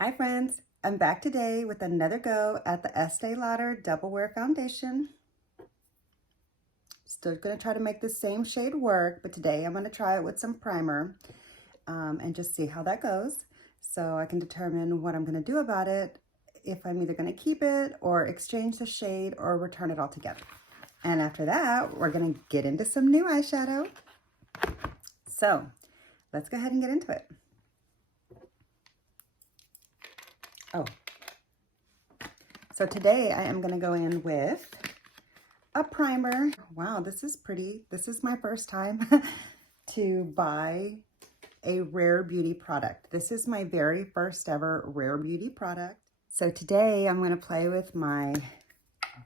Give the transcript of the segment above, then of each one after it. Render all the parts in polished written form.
Hi friends, I'm back today with another go at the Estee Lauder Double Wear Foundation. Still going to try to make the same shade work, but today I'm going to try it with some primer and just see how that goes so I can determine what I'm going to do about it, if I'm either going to keep it or exchange the shade or return it all together. And after that, we're going to get into some new eyeshadow. So let's go ahead and get into it. So today I am going to go in with a primer. Wow, this is pretty. This is my first time to buy a Rare Beauty product. This is my very first ever Rare Beauty product. So today I'm going to play with my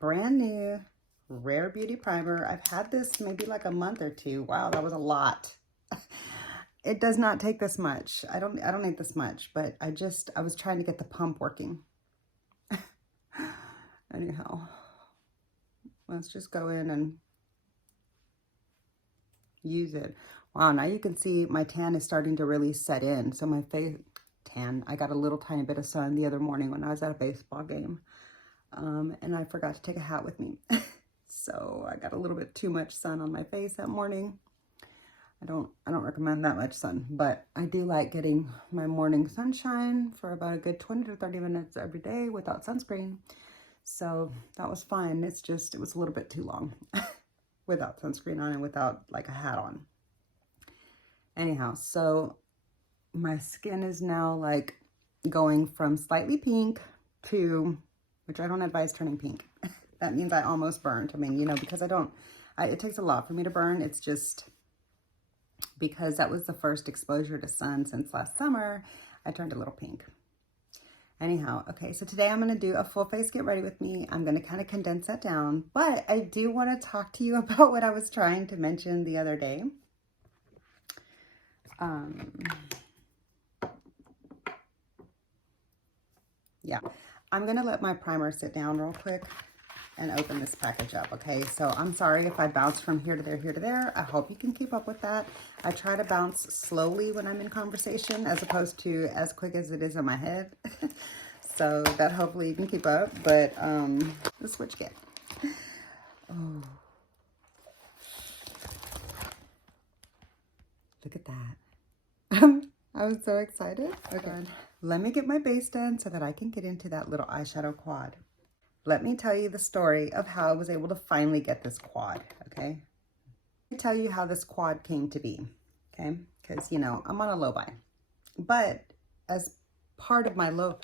brand new Rare Beauty primer. I've had this maybe like a month or two. Wow, that was a lot. It does not take this much. I don't need this much, but I was trying to get the pump working. Anyhow, let's just go in and use it. Wow, now you can see my tan is starting to really set in. So my face tan, I got a little tiny bit of sun the other morning when I was at a baseball game. And I forgot to take a hat with me. So I got a little bit too much sun on my face that morning. I don't recommend that much sun, but I do like getting my morning sunshine for about a good 20 to 30 minutes every day without sunscreen. So that was fine. It was a little bit too long without sunscreen on and without like a hat on. Anyhow, so my skin is now like going from slightly pink to, which I don't advise turning pink. That means I almost burned. I mean, you know, because it takes a lot for me to burn. It's just because that was the first exposure to sun since last summer, I turned a little pink. Anyhow, okay, so today I'm going to do a full face get ready with me. I'm going to kind of condense that down, but I do want to talk to you about what I was trying to mention the other day. Yeah, I'm going to let my primer sit down real quick and open this package up, okay? So I'm sorry if I bounce from here to there. I hope you can keep up with that. I try to bounce slowly when I'm in conversation as opposed to as quick as it is in my head. So that hopefully you can keep up, but the switch kit. Oh, look at that. I was so excited. Okay, let me get my base done so that I can get into that little eyeshadow quad. Let me tell you the story of how I was able to finally get this quad, okay? Let me tell you how this quad came to be, okay? Because, you know, I'm on a low buy. But as part of my low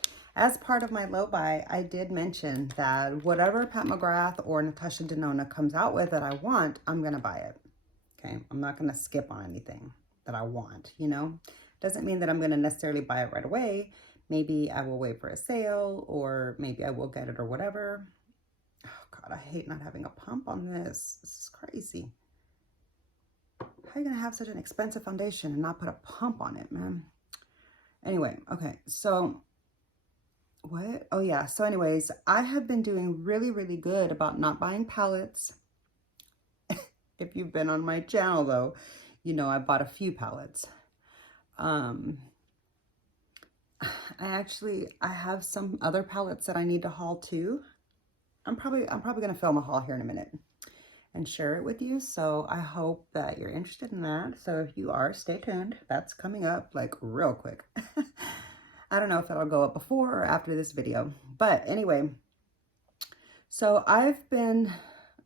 buy, I did mention that whatever Pat McGrath or Natasha Denona comes out with that I want, I'm going to buy it, okay? I'm not going to skip on anything that I want, you know? Doesn't mean that I'm going to necessarily buy it right away. Maybe I will wait for a sale, or maybe I will get it or whatever. Oh God, I hate not having a pump on this. This is crazy. How are you gonna have such an expensive foundation and not put a pump on it, man? Anyway, okay, so what? Oh yeah, so anyways, I have been doing really, really good about not buying palettes. If you've been on my channel though, you know I bought a few palettes. I have some other palettes that I need to haul too. I'm probably going to film a haul here in a minute and share it with you. So I hope that you're interested in that. So if you are, stay tuned. That's coming up like real quick. I don't know if it'll go up before or after this video, but anyway, so I've been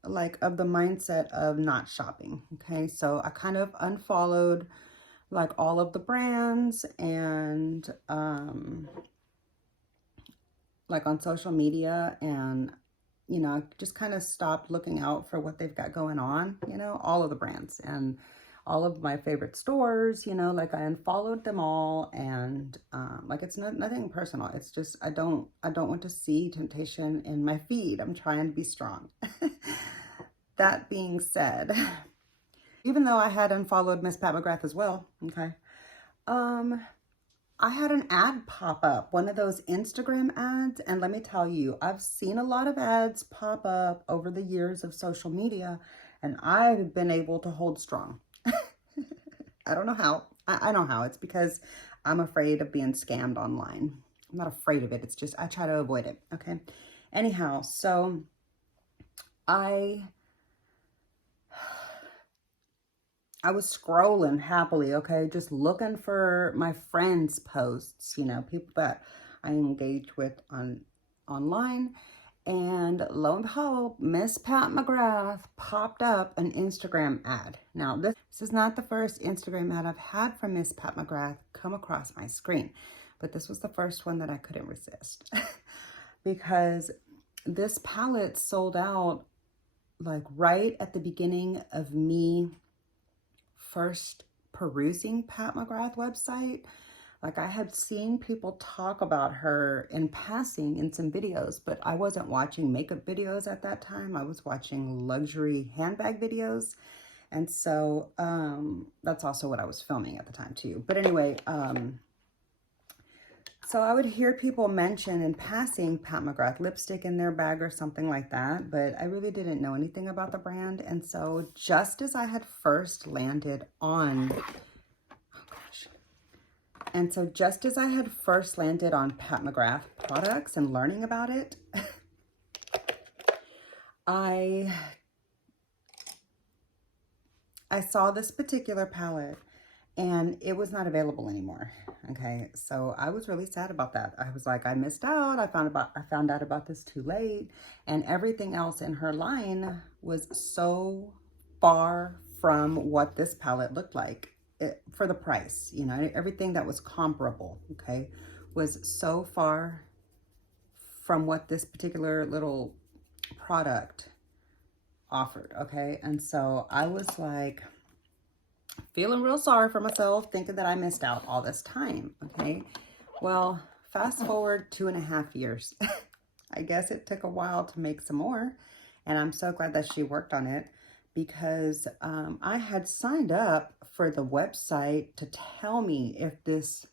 like of the mindset of not shopping. Okay. So I kind of unfollowed like all of the brands and like on social media, and you know, just kind of stopped looking out for what they've got going on, you know, all of the brands and all of my favorite stores, you know, like I unfollowed them all. And like it's nothing personal. It's just I don't want to see temptation in my feed. I'm trying to be strong. That being said, even though I had unfollowed Miss Pat McGrath as well, okay, I had an ad pop up, one of those Instagram ads, and let me tell you, I've seen a lot of ads pop up over the years of social media, and I've been able to hold strong. I don't know how. I know how. It's because I'm afraid of being scammed online. I'm not afraid of it. It's just, I try to avoid it. Okay. Anyhow, so I was scrolling happily, okay, just looking for my friends' posts, you know, people that I engage with online. And lo and behold, Miss Pat McGrath popped up an Instagram ad. Now, this is not the first Instagram ad I've had from Miss Pat McGrath come across my screen, but this was the first one that I couldn't resist because this palette sold out like right at the beginning of me first perusing Pat McGrath website. Like, I had seen people talk about her in passing in some videos, but I wasn't watching makeup videos at that time. I was watching luxury handbag videos. And so that's also what I was filming at the time too. But anyway, so I would hear people mention in passing Pat McGrath lipstick in their bag or something like that, but I really didn't know anything about the brand. And so just as I had first landed on, just as I had first landed on Pat McGrath products and learning about it, I saw this particular palette and it was not available anymore. Okay, so I was really sad about that. I was like, I missed out. I found out about this too late, and everything else in her line was so far from what this palette looked like for the price. You know, everything that was comparable, okay, was so far from what this particular little product offered. Okay, and so I was like, feeling real sorry for myself, thinking that I missed out all this time, okay? Well, fast forward 2.5 years. I guess it took a while to make some more, and I'm so glad that she worked on it because I had signed up for the website to tell me if this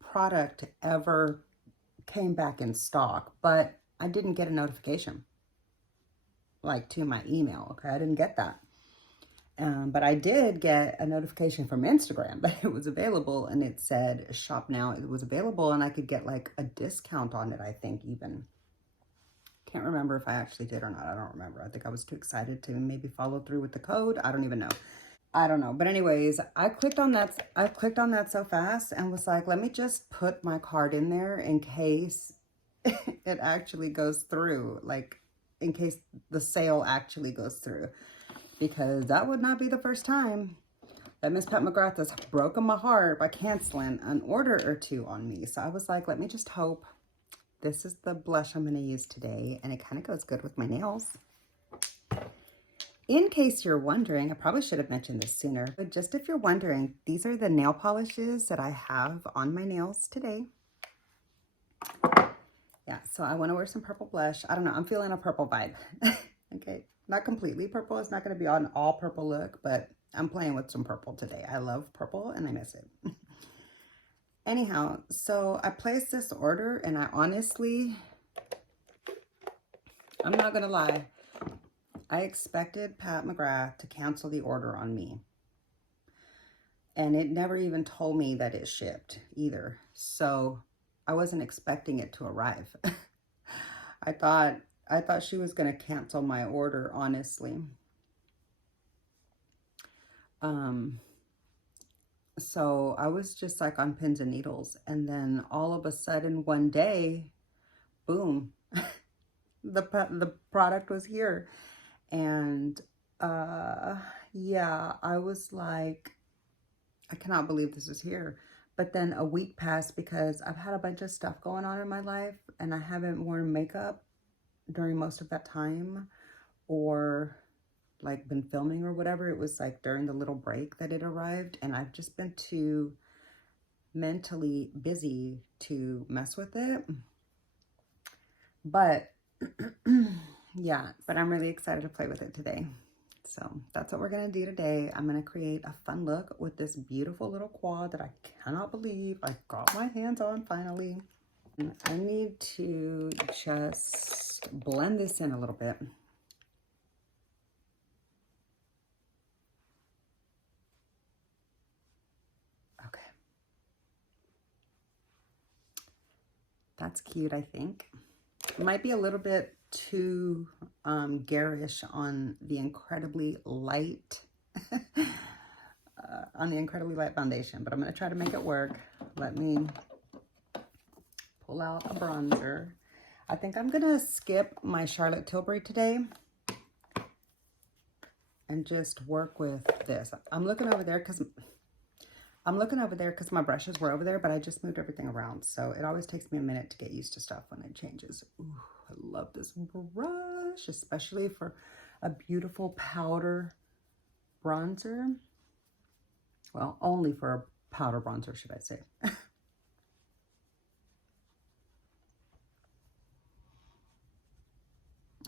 product ever came back in stock, but I didn't get a notification, like to my email, okay? I didn't get that. But I did get a notification from Instagram that it was available, and it said shop now. It was available, and I could get like a discount on it, I think even. Can't remember if I actually did or not. I don't remember. I think I was too excited to maybe follow through with the code. I don't even know. I don't know. But anyways, I clicked on that so fast and was like, let me just put my card in there in case it actually goes through, like in case the sale actually goes through. Because that would not be the first time that Miss Pat McGrath has broken my heart by canceling an order or two on me. So I was like, let me just hope this is the blush I'm going to use today. And it kind of goes good with my nails. In case you're wondering, I probably should have mentioned this sooner, but just if you're wondering, these are the nail polishes that I have on my nails today. Yeah, so I want to wear some purple blush. I don't know. I'm feeling a purple vibe. Okay. Not completely purple. It's not going to be an all purple look, but I'm playing with some purple today. I love purple and I miss it. Anyhow, so I placed this order and I honestly, I'm not going to lie. I expected Pat McGrath to cancel the order on me. And it never even told me that it shipped either. So I wasn't expecting it to arrive. I thought she was going to cancel my order, honestly. So I was just like on pins and needles. And then all of a sudden one day, boom, the product was here. And yeah, I was like, I cannot believe this is here. But then a week passed because I've had a bunch of stuff going on in my life and I haven't worn makeup during most of that time or like been filming or whatever. It was like during the little break that it arrived, and I've just been too mentally busy to mess with it. But yeah, but I'm really excited to play with it today. So that's what we're going to do today. I'm going to create a fun look with this beautiful little quad that I cannot believe I got my hands on finally. And I need to just blend this in a little bit. Okay. That's cute, I think. It might be a little bit too garish on the incredibly light foundation, but I'm going to try to make it work. Let me pull out a bronzer. I think I'm going to skip my Charlotte Tilbury today and just work with this. I'm looking over there because my brushes were over there, but I just moved everything around. So it always takes me a minute to get used to stuff when it changes. Ooh, I love this brush, especially for a beautiful powder bronzer. Well, only for a powder bronzer, should I say.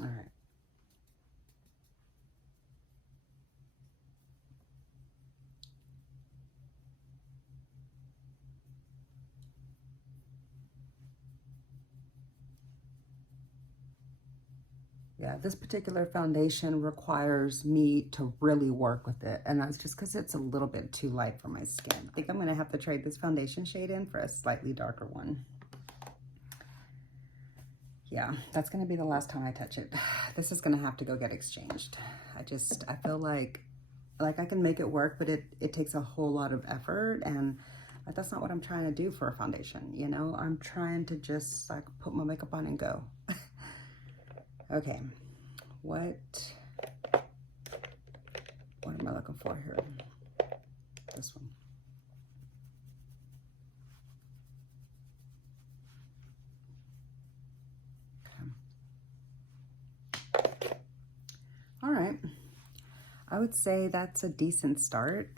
All right. Yeah, this particular foundation requires me to really work with it. And that's just because it's a little bit too light for my skin. I think I'm going to have to trade this foundation shade in for a slightly darker one. Yeah, that's going to be the last time I touch it. This is going to have to go get exchanged. I feel like I can make it work, but it takes a whole lot of effort, and that's not what I'm trying to do for a foundation, you know? I'm trying to just like put my makeup on and go. Okay, what am I looking for here? This one. Okay. All right. I would say that's a decent start.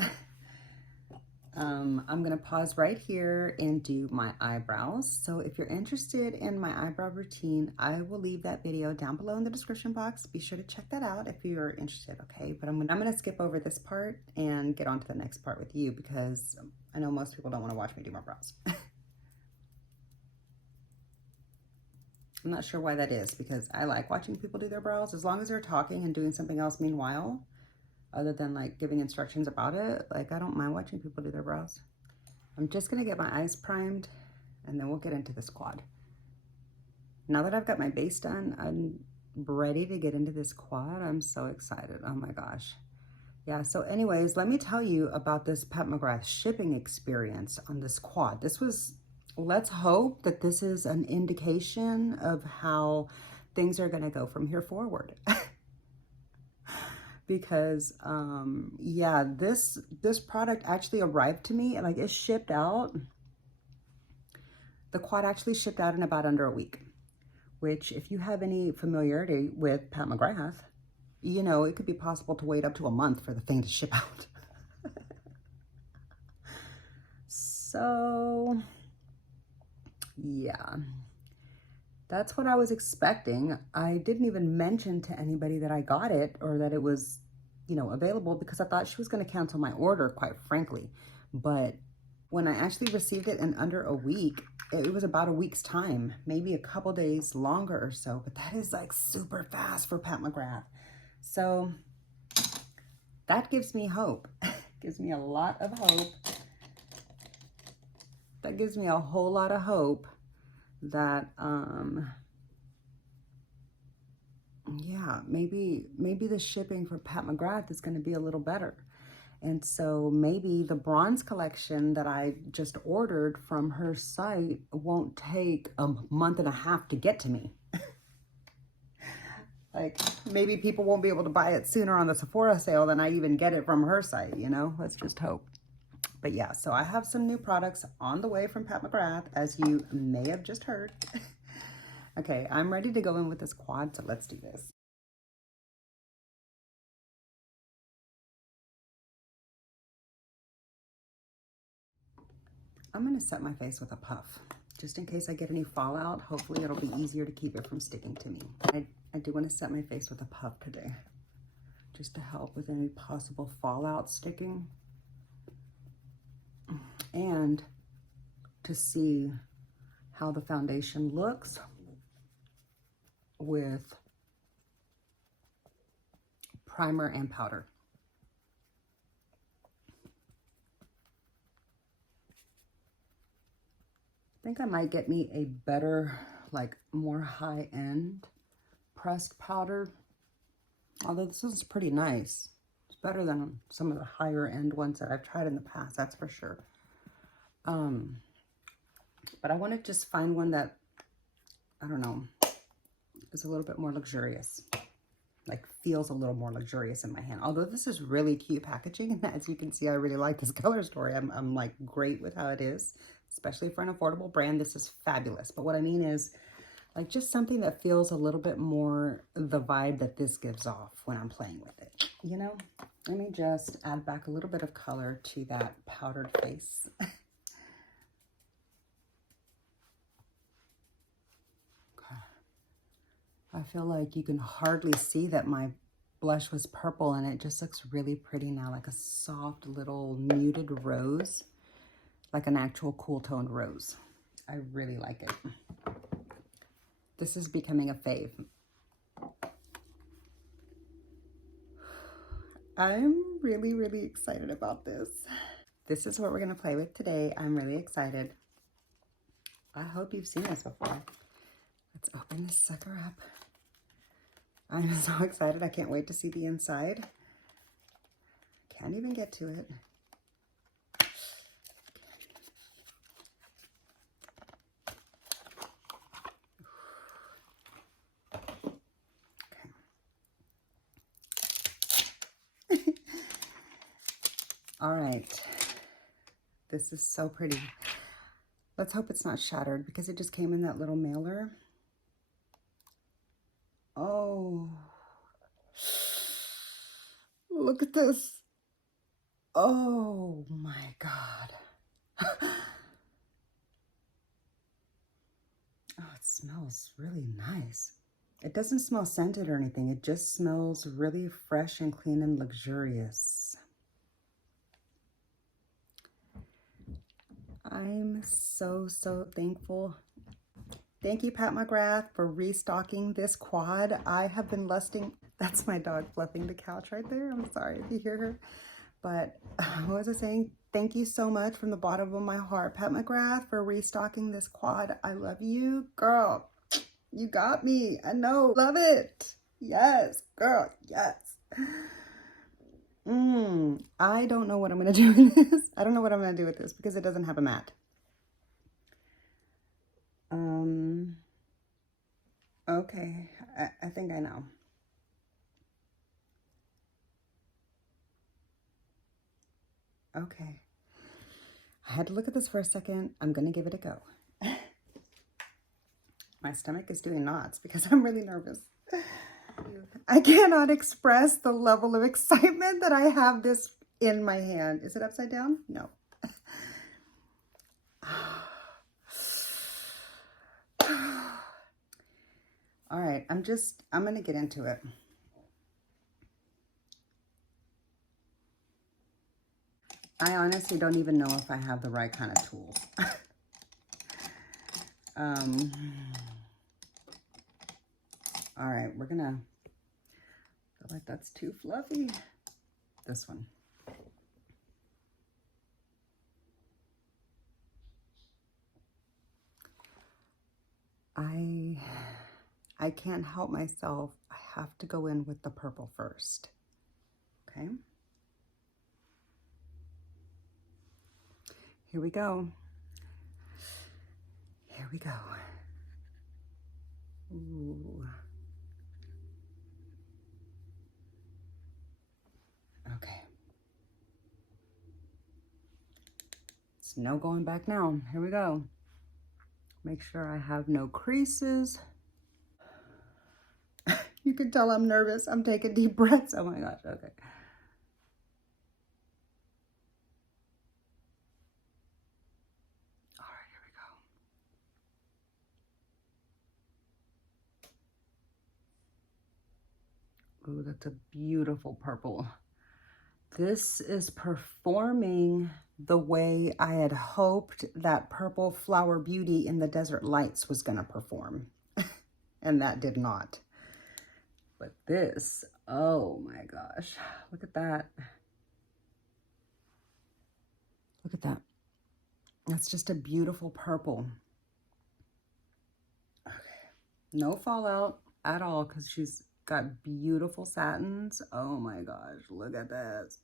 I'm going to pause right here and do my eyebrows. So if you're interested in my eyebrow routine, I will leave that video down below in the description box. Be sure to check that out if you're interested, okay? But I'm going to skip over this part and get on to the next part with you because I know most people don't want to watch me do my brows. I'm not sure why that is because I like watching people do their brows as long as they're talking and doing something else meanwhile. Other than like giving instructions about it, like I don't mind watching people do their brows. I'm just gonna get my eyes primed and then we'll get into this quad. Now that I've got my base done, I'm ready to get into this quad. I'm so excited, oh my gosh. Yeah, so anyways, let me tell you about this Pat McGrath shipping experience on this quad. Let's hope that this is an indication of how things are gonna go from here forward. Because yeah, this product actually arrived to me, like it shipped out. The quad actually shipped out in about under a week, which if you have any familiarity with Pat McGrath, you know it could be possible to wait up to a month for the thing to ship out. So yeah, that's what I was expecting. I didn't even mention to anybody that I got it or that it was, you know, available because I thought she was going to cancel my order, quite frankly. But when I actually received it in under a week, it was about a week's time, maybe a couple days longer or so. But that is like super fast for Pat McGrath. So that gives me hope. Gives me a lot of hope. That gives me a whole lot of hope that yeah, maybe the shipping for Pat McGrath is going to be a little better. And so maybe the bronze collection that I just ordered from her site won't take a month and a half to get to me. Like maybe people won't be able to buy it sooner on the Sephora sale than I even get it from her site, you know? Let's just hope. But yeah, so I have some new products on the way from Pat McGrath, as you may have just heard. Okay, I'm ready to go in with this quad, so let's do this. I'm gonna set my face with a puff, just in case I get any fallout. Hopefully it'll be easier to keep it from sticking to me. I do wanna set my face with a puff today, just to help with any possible fallout sticking. And to see how the foundation looks with primer and powder. think I might get me a better, like more high-end pressed powder. Although this one's pretty nice. It's better than some of the higher end ones that I've tried in the past, that's for sure. But I want to just find one that, I don't know, is a little bit more luxurious. Like feels a little more luxurious in my hand. Although this is really cute packaging, and as you can see, I really like this color story. I'm like great with how it is, especially for an affordable brand. This is fabulous. But what I mean is like just something that feels a little bit more the vibe that this gives off when I'm playing with it, you know? Let me just add back a little bit of color to that powdered face. I feel like you can hardly see that my blush was purple, and it just looks really pretty now, like a soft little muted rose, like an actual cool toned rose. I really like it. This is becoming a fave. I'm really, really excited about this. This is what we're gonna play with today. I'm really excited. I hope you've seen this before. Let's open this sucker up. I'm so excited. I can't wait to see the inside. Can't even get to it. Okay. All right. This is so pretty. Let's hope it's not shattered because it just came in that little mailer. Oh, look at this. Oh my God. Oh, it smells really nice. It doesn't smell scented or anything. It just smells really fresh and clean and luxurious. I'm so, so thankful. Thank you, Pat McGrath, for restocking this quad. I have been lusting. That's my dog fluffing the couch right there. I'm sorry if you hear her. But what was I saying? Thank you so much from the bottom of my heart, Pat McGrath, for restocking this quad. I love you, girl. You got me. I know. Love it. Yes, girl. Yes. I don't know what I'm going to do with this. I don't know what I'm going to do with this because it doesn't have a mat. Okay, I think I know. Okay. I had to look at this for a second. I'm going to give it a go. My stomach is doing knots because I'm really nervous. I cannot express the level of excitement that I have this in my hand. Is it upside down? No. All right, I'm going to get into it. I honestly don't even know if I have the right kind of tools. All right, we're going to, feel like that's too fluffy. This one. I can't help myself. I have to go in with the purple first. Okay. Here we go. Here we go. Ooh. Okay. It's no going back now. Here we go. Make sure I have no creases. You can tell I'm nervous. I'm taking deep breaths. Oh my gosh, okay. All right, here we go. Ooh, that's a beautiful purple. This is performing the way I had hoped that Purple Flower Beauty in the Desert Lights was gonna perform. And that did not. But this, oh my gosh, look at that. Look at that. That's just a beautiful purple. No fallout at all because she's got beautiful satins. Oh my gosh, look at this.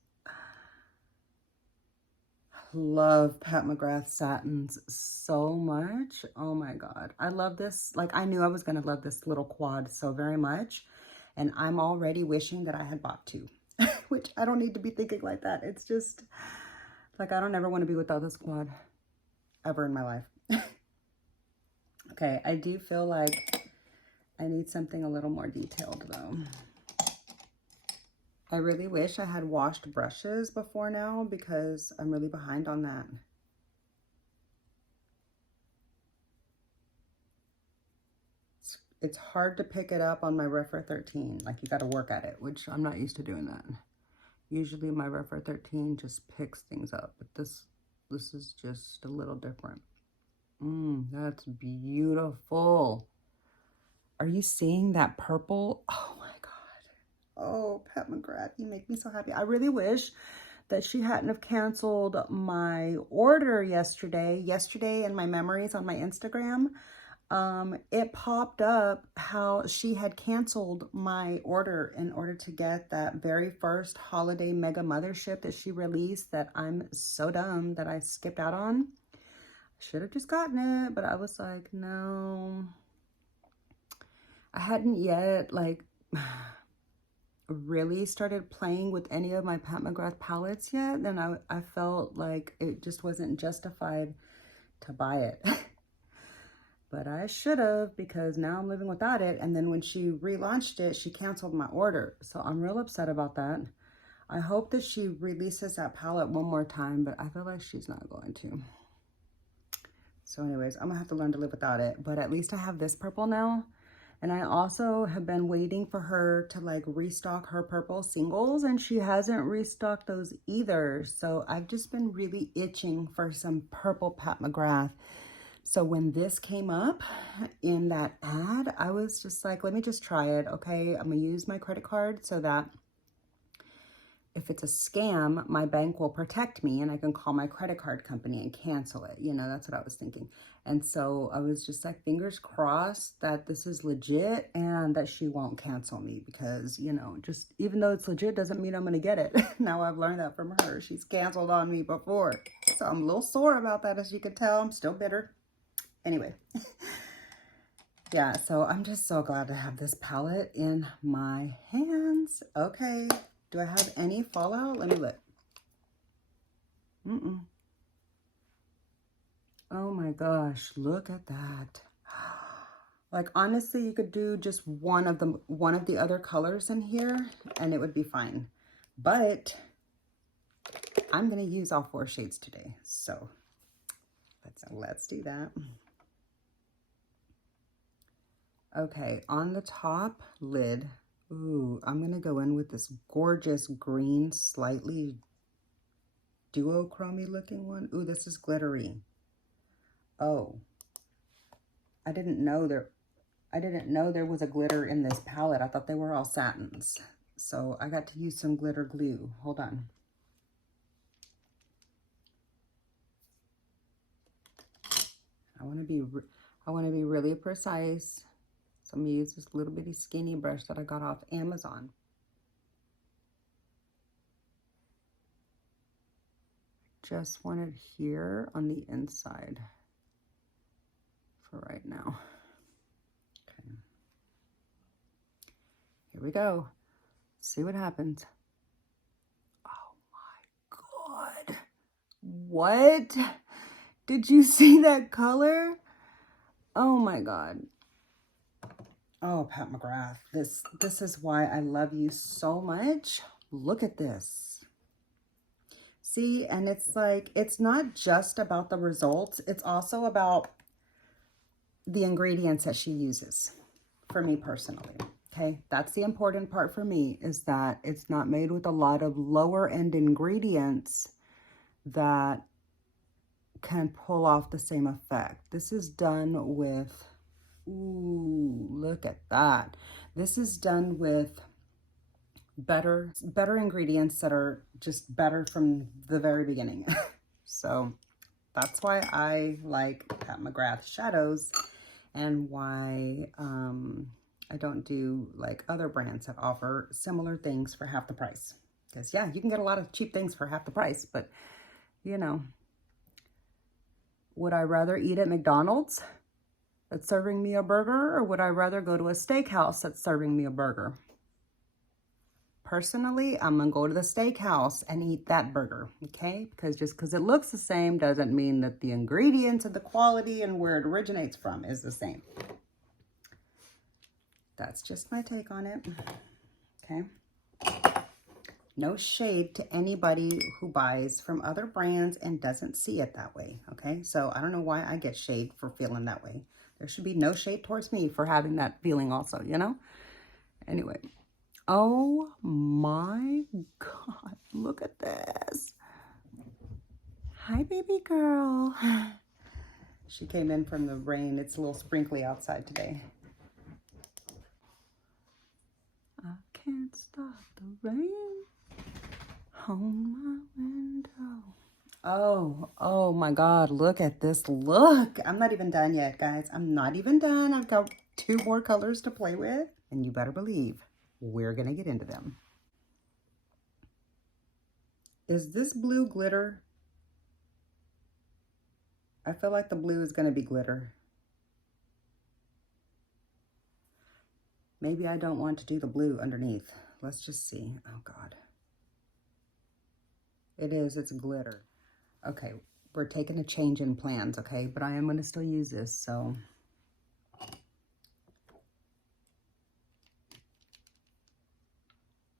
Love Pat McGrath satins so much. Oh my God. I love this. Like, I knew I was going to love this little quad so very much. And I'm already wishing that I had bought two, which I don't need to be thinking like that. It's just like, I don't ever want to be without this quad ever in my life. Okay, I do feel like I need something a little more detailed though. I really wish I had washed brushes before now because I'm really behind on that. It's hard to pick it up on my Refer 13. Like, you got to work at it, which I'm not used to doing that. Usually my Refer 13 just picks things up, but this is just a little different. That's beautiful. Are you seeing that purple? Oh my God. Oh, Pat McGrath, you make me so happy. I really wish that she hadn't have canceled my order yesterday. Yesterday in my memories on my Instagram, it popped up how she had canceled my order in order to get that very first holiday mega mothership that she released that I'm so dumb that I skipped out on. I should have just gotten it, but I was like, no. I hadn't yet, like, really started playing with any of my Pat McGrath palettes yet. And I felt like it just wasn't justified to buy it. But I should have, because now I'm living without it. And then when she relaunched it, she canceled my order. So I'm real upset about that. I hope that she releases that palette one more time, but I feel like she's not going to. So anyways, I'm gonna have to learn to live without it. But at least I have this purple now. And I also have been waiting for her to like restock her purple singles, and she hasn't restocked those either. So I've just been really itching for some purple Pat McGrath. So when this came up in that ad, I was just like, let me just try it. Okay, I'm gonna use my credit card so that if it's a scam, my bank will protect me and I can call my credit card company and cancel it. You know, that's what I was thinking. And so I was just like, fingers crossed that this is legit and that she won't cancel me because, you know, just even though it's legit doesn't mean I'm going to get it. Now I've learned that from her. She's canceled on me before. So I'm a little sore about that, as you can tell. I'm still bitter. Anyway. Yeah, so I'm just so glad to have this palette in my hands. Okay. Do I have any fallout? Let me look. Oh my gosh, look at that. Like, honestly, you could do just one of the other colors in here and it would be fine. But I'm going to use all 4 shades today. So let's do that. Okay, on the top lid, ooh, I'm going to go in with this gorgeous green, slightly duochrome-y looking one. Ooh, this is glittery. Oh, I didn't know there was a glitter in this palette. I thought they were all satins. So I got to use some glitter glue. Hold on. I want to be really precise. So I'm going to use this little bitty skinny brush that I got off Amazon. Just want it here on the inside for right now. Okay. Here we go. See what happens. Oh my God. What? Did you see that color? Oh my God. Oh, Pat McGrath, this is why I love you so much. Look at this. See, and it's like, it's not just about the results. It's also about the ingredients that she uses for me personally. Okay, that's the important part for me, is that it's not made with a lot of lower end ingredients that can pull off the same effect. This is done with, ooh, look at that. This is done with better ingredients that are just better from the very beginning. So that's why I like Pat McGrath shadows. and why I don't do like other brands that offer similar things for half the price. Because yeah, you can get a lot of cheap things for half the price, but you know, would I rather eat at McDonald's that's serving me a burger, or would I rather go to a steakhouse that's serving me a burger? Personally, I'm gonna go to the steakhouse and eat that burger, okay? Because just because it looks the same doesn't mean that the ingredients and the quality and where it originates from is the same. That's just my take on it, okay? No shade to anybody who buys from other brands and doesn't see it that way, okay? So I don't know why I get shade for feeling that way. There should be no shade towards me for having that feeling also, you know? Anyway. Oh my God, look at this. Hi, baby girl. She came in from the rain. It's a little sprinkly outside today. I can't stop the rain on my window. Oh my God, look at this look. I'm not even done yet, guys. I'm not even done. I've got 2 more colors to play with, and you better believe we're gonna get into them. Is this blue glitter? I feel like the blue is gonna be glitter. Maybe I don't want to do the blue underneath. Let's just see. Oh God. It is, it's glitter. Okay, we're taking a change in plans, okay? But I am gonna still use this, so.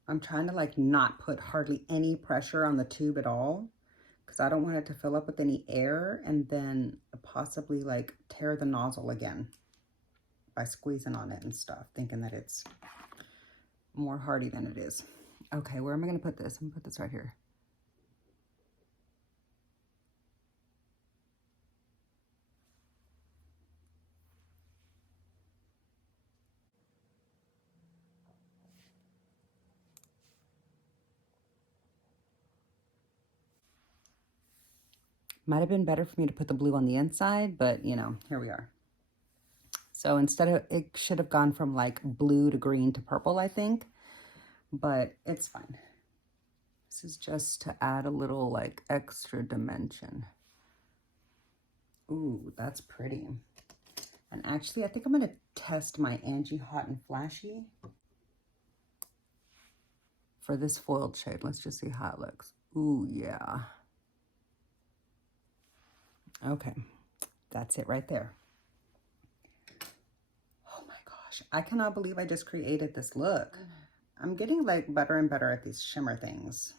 I'm trying to like not put hardly any pressure on the tube at all, because I don't want it to fill up with any air and then possibly like tear the nozzle again by squeezing on it and stuff, thinking that it's more hardy than it is. Okay, where am I gonna put this? I'm gonna put this right here. Might have been better for me to put the blue on the inside, but you know, here we are. So instead of, it should have gone from like blue to green to purple, I think, but it's fine. This is just to add a little like extra dimension. Ooh, that's pretty. And actually, I think I'm gonna test my Angie Hot and Flashy for this foiled shade. Let's just see how it looks. Ooh, yeah. Okay, that's it right there. Oh my gosh, I cannot believe I just created this look. I'm getting like better and better at these shimmer things,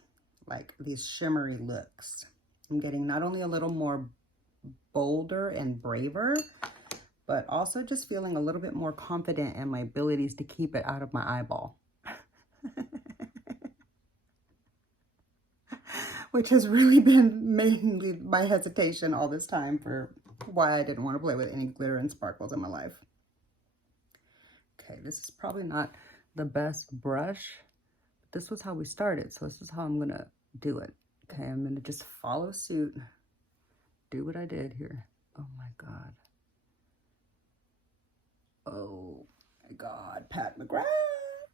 like these shimmery looks. I'm getting not only a little more bolder and braver, but also just feeling a little bit more confident in my abilities to keep it out of my eyeball. Which has really been mainly my hesitation all this time for why I didn't want to play with any glitter and sparkles in my life. Okay, this is probably not the best brush, but this was how we started, so this is how I'm gonna do it. Okay, I'm gonna just follow suit, do what I did here. Oh my God. Oh my God, Pat McGrath.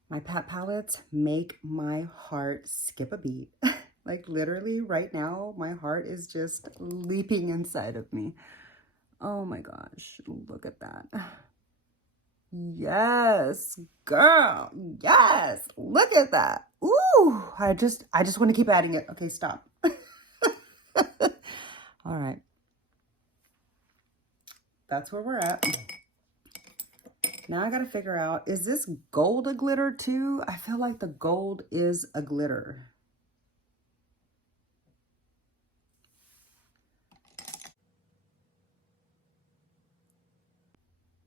My Pat palettes make my heart skip a beat. Like literally right now, my heart is just leaping inside of me. Oh my gosh, look at that. Yes, girl, yes, look at that. Ooh, I just want to keep adding it. Okay, stop. All right. That's where we're at. Now I got to figure out, is this gold a glitter too? I feel like the gold is a glitter.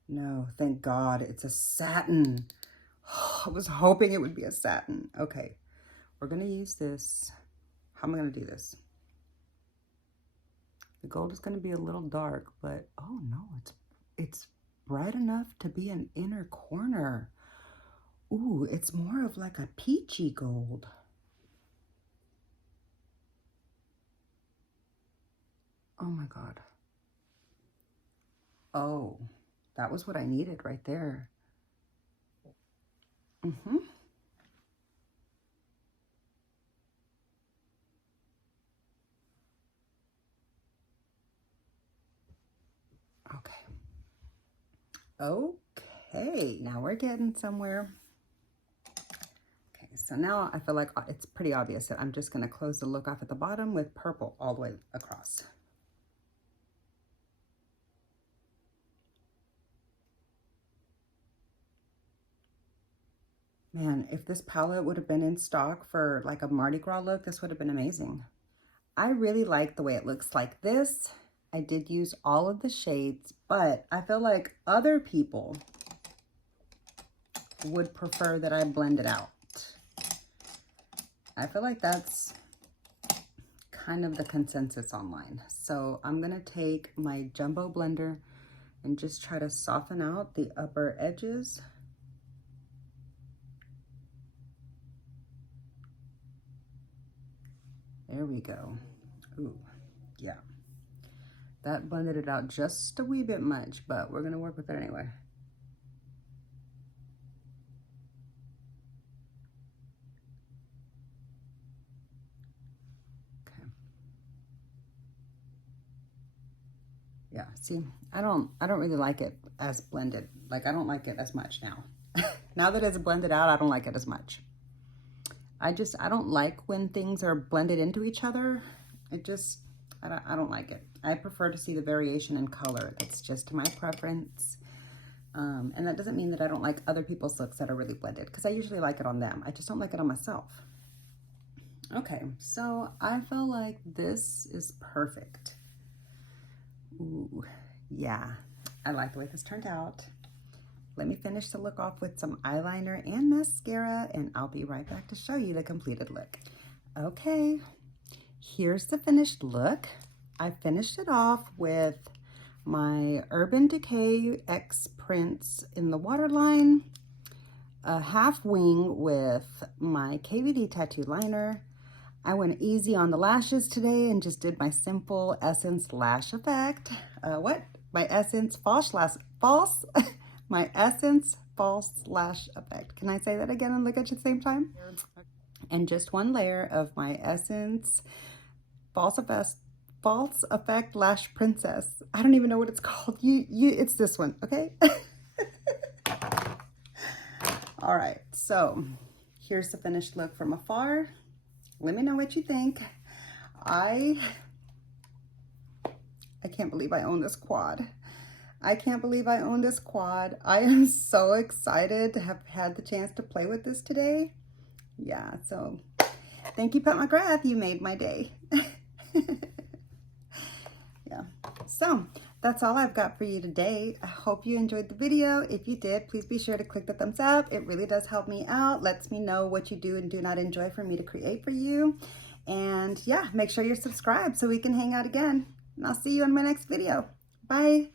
No, thank God it's a satin. I was hoping it would be a satin. Okay, we're gonna use this. How am I gonna do this? The gold is gonna be a little dark, but oh no, it's bright enough to be an inner corner. Ooh, it's more of like a peachy gold. Oh my God. Oh, That was what I needed right there. Okay, now we're getting somewhere. Okay, so now I feel like it's pretty obvious that I'm just going to close the look off at the bottom with purple all the way across. Man, if this palette would have been in stock for like a Mardi Gras look, this would have been amazing. I really like the way it looks like this. I did use all of the shades, but I feel like other people would prefer that I blend it out. I feel like that's kind of the consensus online. So I'm gonna take my jumbo blender and just try to soften out the upper edges. There we go. Ooh, yeah. That blended it out just a wee bit much, but we're gonna work with it anyway. Okay. Yeah, see, I don't really like it as blended. Like, I don't like it as much now. Now that it's blended out, I don't like it as much. I don't like when things are blended into each other. I don't like it. I prefer to see the variation in color. That's just my preference. And that doesn't mean that I don't like other people's looks that are really blended, because I usually like it on them. I just don't like it on myself. Okay, so I feel like this is perfect. Ooh, yeah, I like the way this turned out. Let me finish the look off with some eyeliner and mascara, and I'll be right back to show you the completed look. Okay, here's the finished look. I finished it off with my Urban Decay X Prints in the waterline, a half wing with my KVD tattoo liner. I went easy on the lashes today and just did my simple Essence lash effect. My Essence my Essence false lash effect. Can I say that again and look at you at the same time? And just one layer of my Essence false effect lash princess. I don't even know what it's called. It's this one, okay? All right, so here's the finished look from afar. Let me know what you think. I can't believe I own this quad. I can't believe I own this quad. I am so excited to have had the chance to play with this today. Yeah, so thank you, Pat McGrath. You made my day. Yeah, so that's all I've got for you today. I hope you enjoyed the video. If you did, please be sure to click the thumbs up. It really does help me out. Lets me know what you do and do not enjoy for me to create for you. And yeah, make sure you're subscribed so we can hang out again. And I'll see you in my next video. Bye.